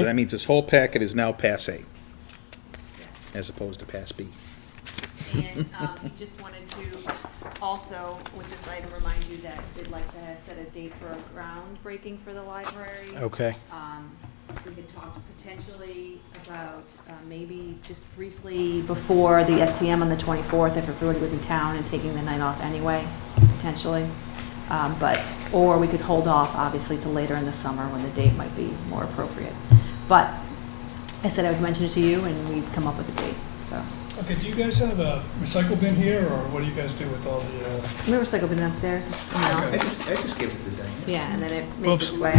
right. that means this whole packet is now Pass A, as opposed to Pass B. And we just wanted to also, with this item, remind you that we'd like to set a date for a groundbreaking for the library. Okay. We had talked potentially about maybe just briefly before the STM on the 24th, if everybody was in town and taking the night off anyway, potentially. Or we could hold off, obviously, till later in the summer when the date might be more appropriate. But I said I would mention it to you, and we'd come up with a date, so. Okay, do you guys have a recycle bin here, or what do you guys do with all the, We have a recycle bin downstairs. You know? I just gave it to Diane. Yeah, and then it makes Oops. its way.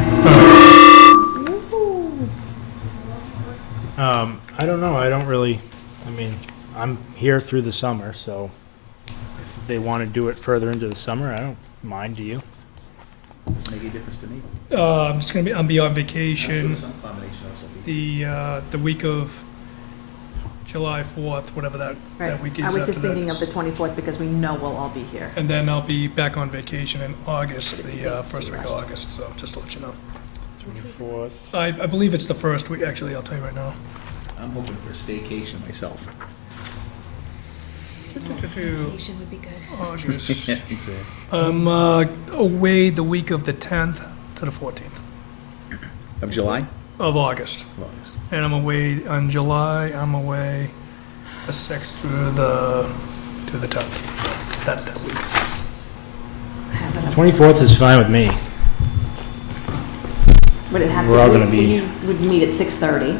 I don't know, I don't really, I mean, I'm here through the summer, so if they want to do it further into the summer, I don't mind, do you? Doesn't make any difference to me. I'm just gonna be, I'll be on I'm sure vacation some combination also be. the week of July 4th, whatever that Right. week is I was after just thinking that. of the 24th because we know we'll all be here. And then I'll be back on vacation in August, the first week of August, so just to let you know. 24th. I believe it's the first week, actually, I'll tell you right now. I'm hoping for a staycation myself. Vacation would be good. August. Yeah, exactly. I'm away the week of the 10th to the 14th Of July? of August. August. And I'm away on July, I'm away the 6th through the 10th, so that week. Have it up. 24th is fine with me. Would it have We're all to, gonna be- we would meet at 6:30.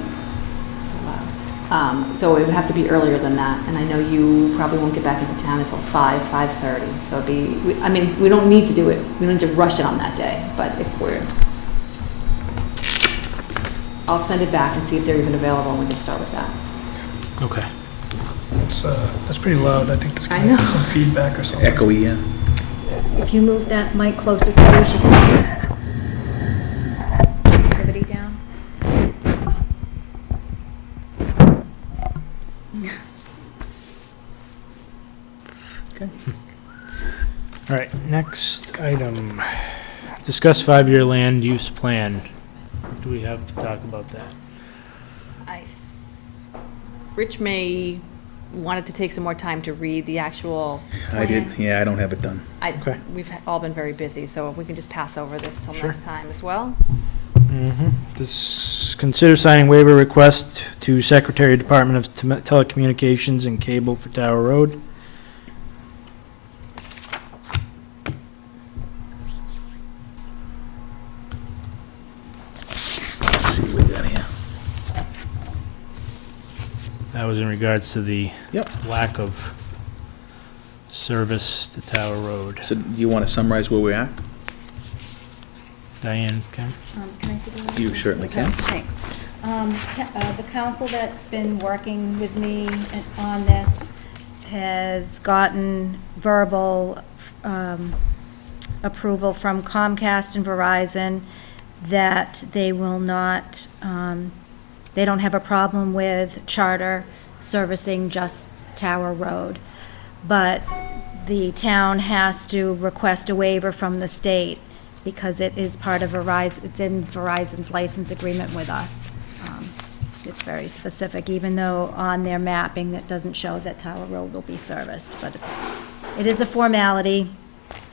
So it would have to be earlier than that, and I know you probably won't get back into town until 5:30. So it'd be, I mean, we don't need to do it, we don't need to rush it on that day, but if we're, I'll send it back and see if they're even available, and we can start with that. Okay. That's pretty loud, I think there's I gonna be know. some feedback or something. Echoey, yeah. If you move that mic closer to you, she can sensitivity down. All right, next item. Discuss 5-year land use plan. What do we have to talk about that? Rich may wanted to take some more time to read the actual I did, plan. yeah, I don't have it done. Okay. We've all been very busy, so we can just pass over this till Sure. next time as well. Consider signing waiver request to Secretary, Department of Telecommunications and Cable for Tower Road. Let's see what we got here. That was in regards to the Yep. lack of service to Tower Road. So do you want to summarize where we're at? Diane, okay? Can I see the? You certainly can. Thanks. The council that's been working with me on this has gotten verbal approval from Comcast and Verizon that they will not, they don't have a problem with Charter servicing just Tower Road. But the town has to request a waiver from the state because it is part of Verizon, it's in Verizon's license agreement with us. It's very specific, even though on their mapping, that doesn't show that Tower Road will be serviced, but it is a formality.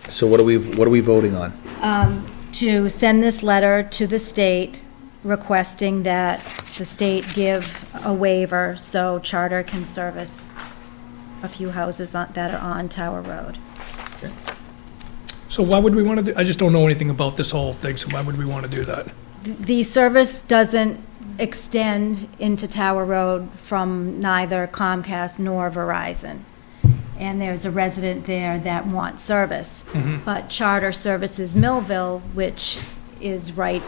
So what are we voting on? To send this letter to the state requesting that the state give a waiver so Charter can service a few houses that are on Tower Road. So why would we want to do, I just don't know anything about this whole thing, so why would we want to do that? The service doesn't extend into Tower Road from neither Comcast nor Verizon. And there's a resident there that wants service. But Charter services Millville, which is right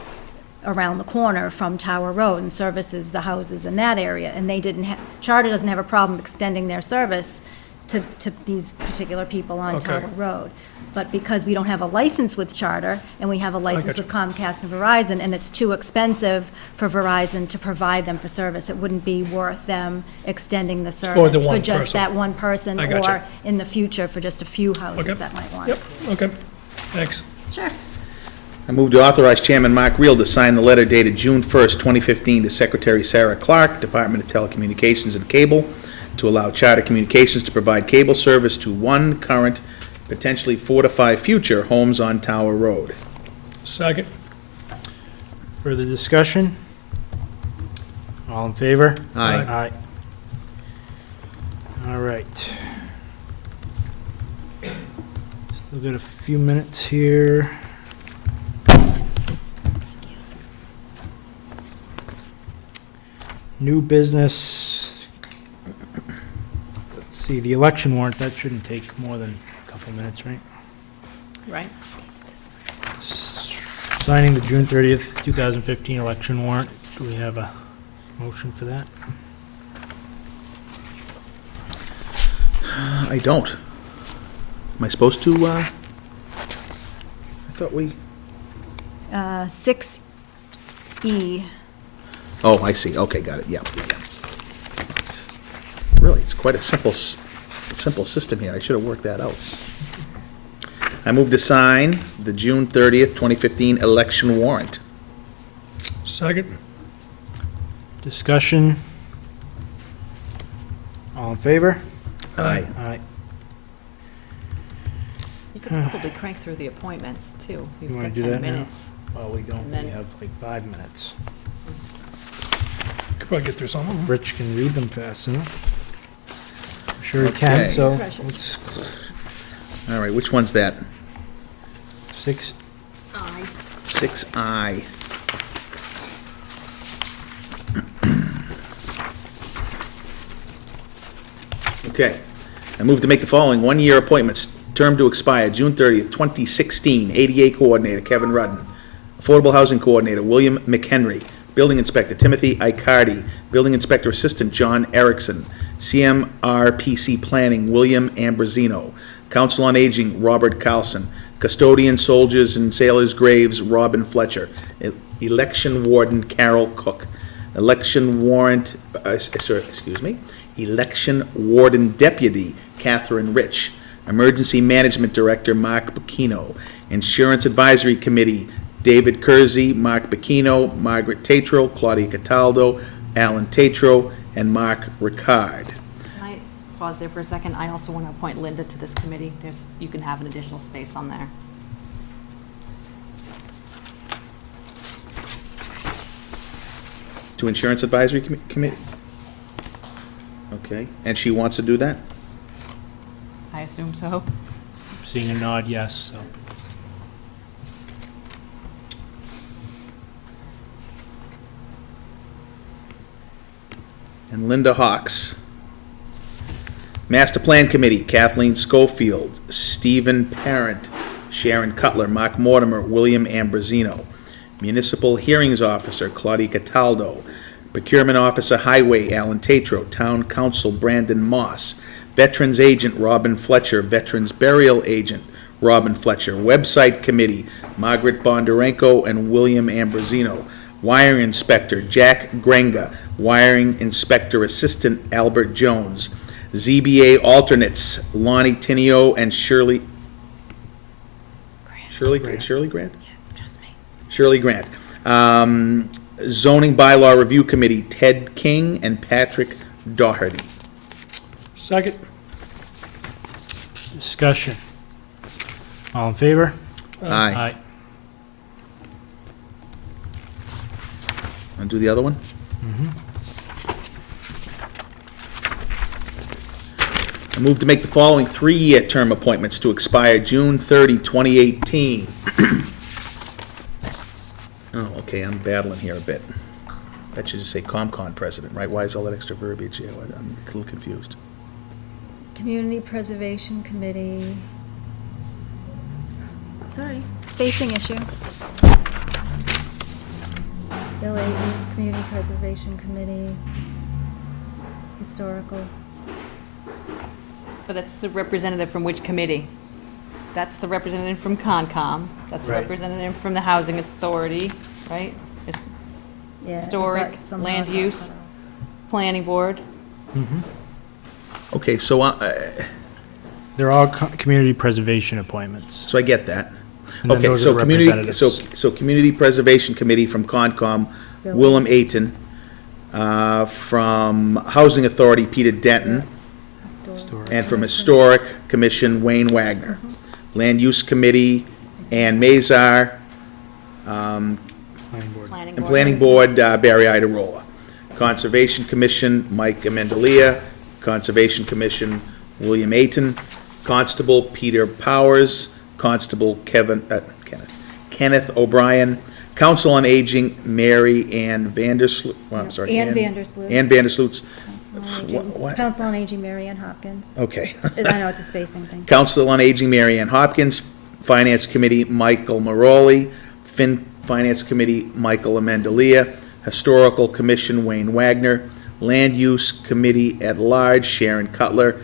around the corner from Tower Road and services the houses in that area. And they didn't have, Charter doesn't have a problem extending their service to these particular people on Okay. Tower Road. But because we don't have a license with Charter, and we have a license gotcha. with Comcast and Verizon, and it's too expensive for Verizon to provide them for service, it wouldn't be worth them extending the service the one for just person. that one person, I gotcha. or in the future for just a few Okay. houses that might want Yep, it. okay, thanks. Sure. I move to authorize Chairman Mark Reel to sign the letter dated June 1st, 2015, to Secretary Sarah Clark, Department of Telecommunications and Cable, to allow Charter Communications to provide cable service to 1 current, potentially 4 to 5 future homes on Tower Road. Second. Further discussion? All in favor? Aye. Aye. All right. Still got a few minutes here. New business. Let's see, the election warrant, that shouldn't take more than a couple minutes, right? Right? Signing the June 30th, 2015 election warrant. Do we have a motion for that? I don't. Am I supposed to, I thought we, 6E, oh, I see, okay, got it, yeah. Really, it's quite a simple system here, I should have worked that out. I move to sign the June 30th, 2015 election warrant. Second. Discussion? All in favor? Aye. Aye. You could probably crank through the appointments, too. You've wanna got do 10 that now? minutes. Well, we don't, And then- we have like 5 minutes. Could probably get through some of them. Rich can read them fast enough. I'm sure he can, Okay. so Pressure. let's, All right, which one's that? 6, Aye. 6I. Okay. I move to make the following one-year appointments, term to expire June 30th, 2016. ADA Coordinator Kevin Rudden. Affordable Housing Coordinator William McHenry. Building Inspector Timothy Icardi. Building Inspector Assistant John Erickson. CMRPC Planning William Ambrosino. Council on Aging Robert Carlson. Custodian Soldiers and Sailors Graves Robin Fletcher. Election Warden Carol Cook. Election Warrant, Election Warden Deputy Catherine Rich. Emergency Management Director Mark Bacchino. Insurance Advisory Committee David Kersey, Mark Bacchino, Margaret Tatro, Claudia Cataldo, Alan Tatro, and Mark Ricard. Can I pause there for a second? I also want to appoint Linda to this committee. You can have an additional space on there. To Insurance Advisory Committee? Okay, and she wants to do that? I assume so. seeing a nod, yes, so. And Linda Hawks. Master Plan Committee, Kathleen Schofield, Stephen Parent, Sharon Cutler, Mark Mortimer, William Ambrosino. Municipal Hearings Officer, Claudia Cataldo. Procurement Officer, Highway, Alan Tatro. Town Council, Brandon Moss. Veterans Agent, Robin Fletcher. Veterans Burial Agent, Robin Fletcher. Website Committee, Margaret Bondarenko and William Ambrosino. Wiring Inspector, Jack Grenga. Wiring Inspector Assistant, Albert Jones. ZBA Alternates, Lonnie Tinio and Shirley Grant. Grant? Trust me. Shirley Grant. Zoning Bylaw Review Committee, Ted King and Patrick Doherty. Second. Discussion. All in favor? Aye. Want to do the other one? I move to make the following 3-year term appointments to expire June 30, 2018. Oh, okay, I'm battling here a bit. That should just say ComCon president, right? Why is all that extra verbiage here? I'm a little confused. Community Preservation Committee. Sorry, spacing issue. Bill Avery, Community Preservation Committee. Historical. But that's the representative from which committee? That's the representative from Concom. That's the Right. representative from the Housing Authority, right? Just Yeah, I Historic, thought somehow land got use. cut off. Planning Board. Okay, so, They're all community preservation appointments. so I get that. And then Okay, those so are community, representatives. so Community Preservation Committee from Concom, Willem Ayton. From Housing Authority, Peter Denton. And from Historic Commission, Wayne Wagner. Land Use Committee, Ann Mazar. Planning board. And Planning Board, Barry Idarola. Conservation Commission, Mike Amendalia. Conservation Commission, William Ayton. Constable, Peter Powers. Constable, Kenneth O'Brien. Council on Aging, Mary Ann Vandersloot, well, I'm sorry. Ann Vandersloot. Ann Vandersloots. What? Council on Aging, Mary Ann Hopkins. Okay. I know it's a spacing thing. Council on Aging, Mary Ann Hopkins. Finance Committee, Michael Maroli. Finance Committee, Michael Amendalia. Historical Commission, Wayne Wagner. Land Use Committee at Large, Sharon Cutler.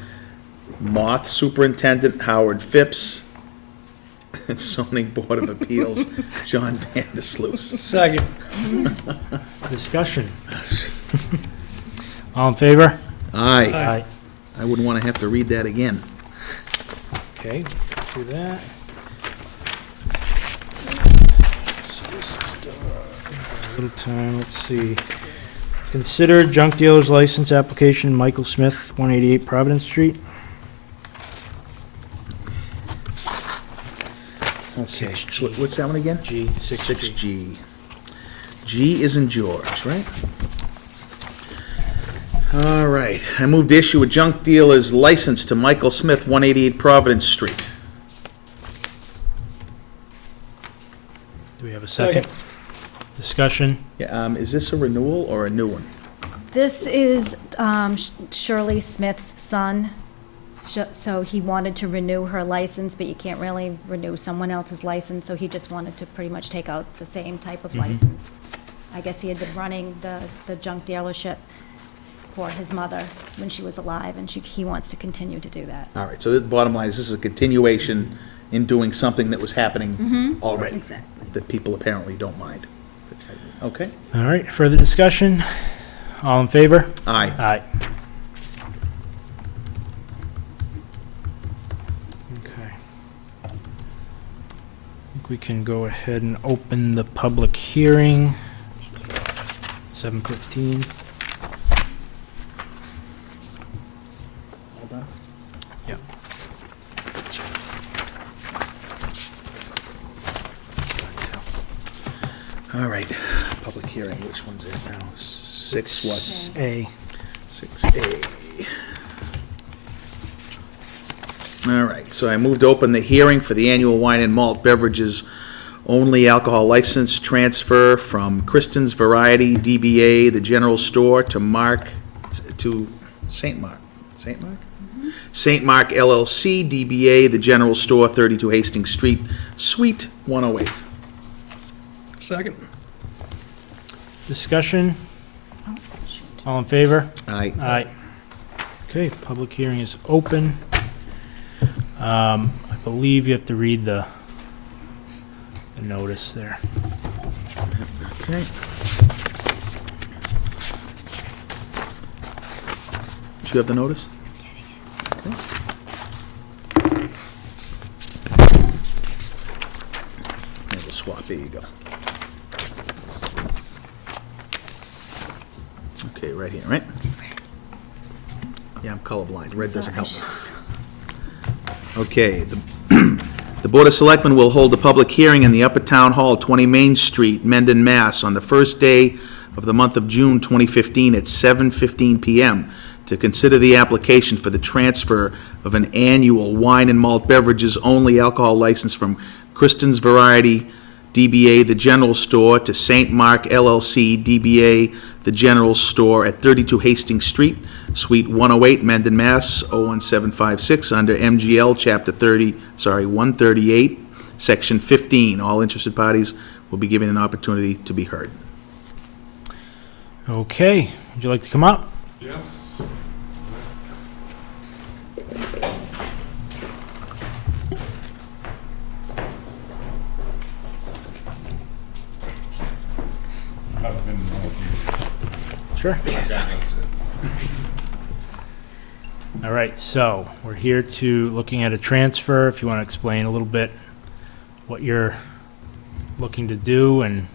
Moth Superintendent, Howard Phipps. And Zoning Board of Appeals, John Vandersloot. Second. Discussion. All in favor? Aye. Aye. I wouldn't want to have to read that again. Okay, do that. A little time, let's see. Consider junk dealer's license application, Michael Smith, 188 Providence Street. Okay, what's that one again? G, 6G. 6G. G is in George, right? All right, I move to issue a junk dealer's license to Michael Smith, 188 Providence Street. Do we have a second? Discussion? Yeah, is this a renewal or a new one? This is Shirley Smith's son, so he wanted to renew her license, but you can't really renew someone else's license, so he just wanted to pretty much take out the same type of license. I guess he had been running the junk dealership for his mother when she was alive, and he wants to continue to do that. All right, so the bottom line is this is a continuation in doing something that was happening already. Exactly. That people apparently don't mind. Okay? All right, further discussion? All in favor? Aye. Aye. Okay. I think we can go ahead and open the public hearing. 7:15. Hold on. Yep. All right, public hearing, which one's it now? 6 what? A. 6A. All right, so I moved to open the hearing for the annual wine and malt beverages only alcohol license transfer from Kristen's Variety DBA, the general store, to St. Mark. St. Mark? St. Mark LLC DBA, the general store, 32 Hastings Street, Suite 108. Second. Discussion? All in favor? Aye. Aye. Okay, public hearing is open. I believe you have to read the notice there. Okay. Did you have the notice? Okay. And we'll swap, there you go. Okay, right here, right? Yeah, I'm colorblind, red doesn't help me. Okay, the Board of Selectmen will hold a public hearing in the Upper Town Hall, 20 Main Street, Mendon, Mass., on the first day of the month of June 2015 at 7:15 p.m. to consider the application for the transfer of an annual wine and malt beverages only alcohol license from Kristen's Variety DBA, the general store, to St. Mark LLC DBA, the general store, at 32 Hastings Street, Suite 108, Mendon, Mass. 01756, under MGL Chapter 138, Section 15. All interested parties will be given an opportunity to be heard. Okay, would you like to come up? Yes. I've been Sure. Yes. All right, so we're here looking at a transfer. If you want to explain a little bit what you're looking to do and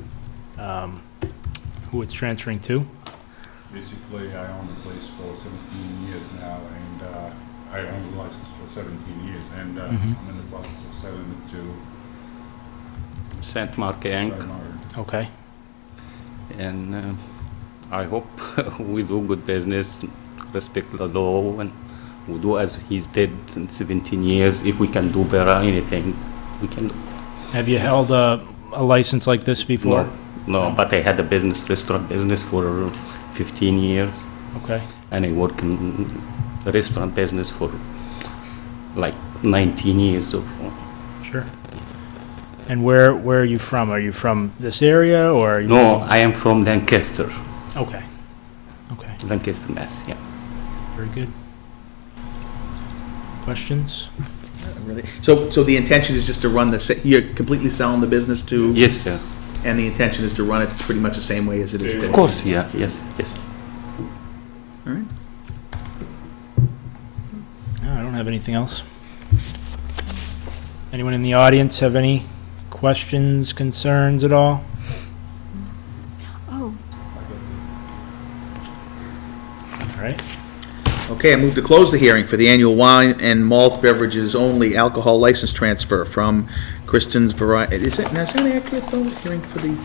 who it's transferring to? Basically, I own the place for 17 years now, and I own the license for 17 years, and I'm in the process of selling it to Saint Mark Inc. Mark. Okay. And I hope we do good business, respect the law, and we do as he's did in 17 years. If we can do better, anything we can do. Have you held a license like this before? No, but I had a business, restaurant business for 15 years, Okay. and I work in the restaurant business for like 19 years. So Sure. And where are you from? Are you from this area or? Are you no, I am from Lancaster, Okay. Okay. Lancaster, Mass. Yeah. Very good. Questions? Really? So the intention is just to run you're completely selling the business to? Yes, sir. And the intention is to run it pretty much the same way as it is today? Of course. Yeah. Yes. Yes. All right. No, I don't have anything else. Anyone in the audience have any questions, concerns at all? Oh, All right. Okay, I move to close the hearing for the annual wine and malt beverages only alcohol license transfer from Kristen's Variety. Is that accurate though, hearing for the?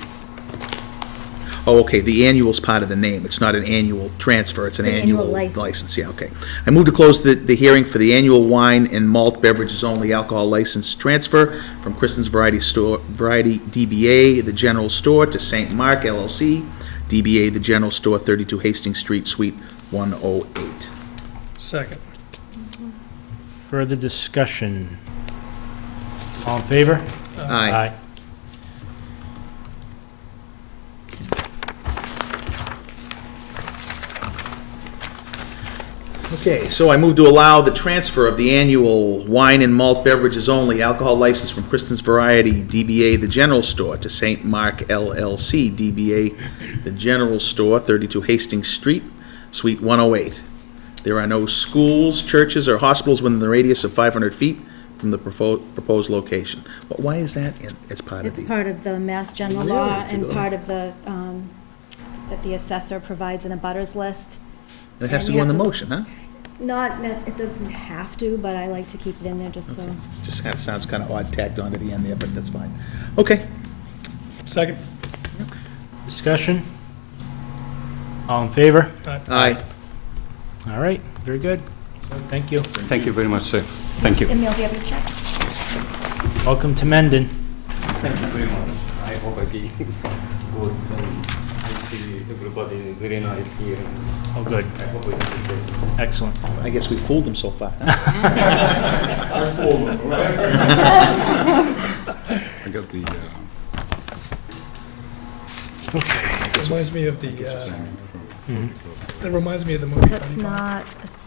Oh, okay, the annual's part of the name. It's not an annual transfer, it's an It's an annual annual license. license. Yeah, okay. I move to close the hearing for the annual wine and malt beverages only alcohol license transfer from Kristen's Variety DBA, the General Store, to St. Mark LLC, DBA, the General Store, 32 Hastings Street, Suite 108. Second. Further discussion? All in favor? Aye. Okay, so I move to allow the transfer of the annual wine and malt beverages only alcohol license from Kristen's Variety, DBA The General Store, to St. Mark LLC, DBA The General Store, 32 Hastings Street, Suite 108. There are no schools, churches, or hospitals within the radius of 500 feet from the proposed location. But why is that as part of it's the? part of the Mass General Really? Law To and go- part of the, that the assessor provides in a butters list. It has to and go you in the have to- motion, huh? It doesn't have to, but I like to keep it in there just so. Just kind of sounds kind of odd tacked on to the end there, but that's fine. Okay. Second. Discussion? All in favor? Aye. All right, very good. Thank you. Thank you very much, sir. Thank you. Emil, do you have your check? Welcome to Mendon. Thank you very much. I hope I be good. I see everybody very nice here. Oh, good. I hope we can do business. Excellent. I guess we fooled them so far. I got the, Reminds me of the, Mhm. that reminds me of the movie. That's Funny Farm. not.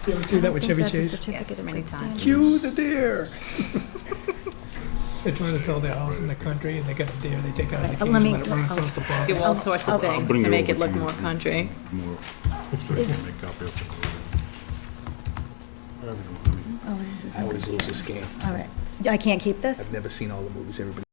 You ever see that with Chevy That's a Chase? certificate Yes, of many good times. standing. Cue the deer. They're trying to sell their house in the country and they got a deer, they take out the cage Let and me- let it run across the Do property. all sorts of things bring to it make over it look to you. more country. more, so you can make copy of the. Oh, it is, I always lose this game. all right. I can't keep this? I've never seen all the movies everybody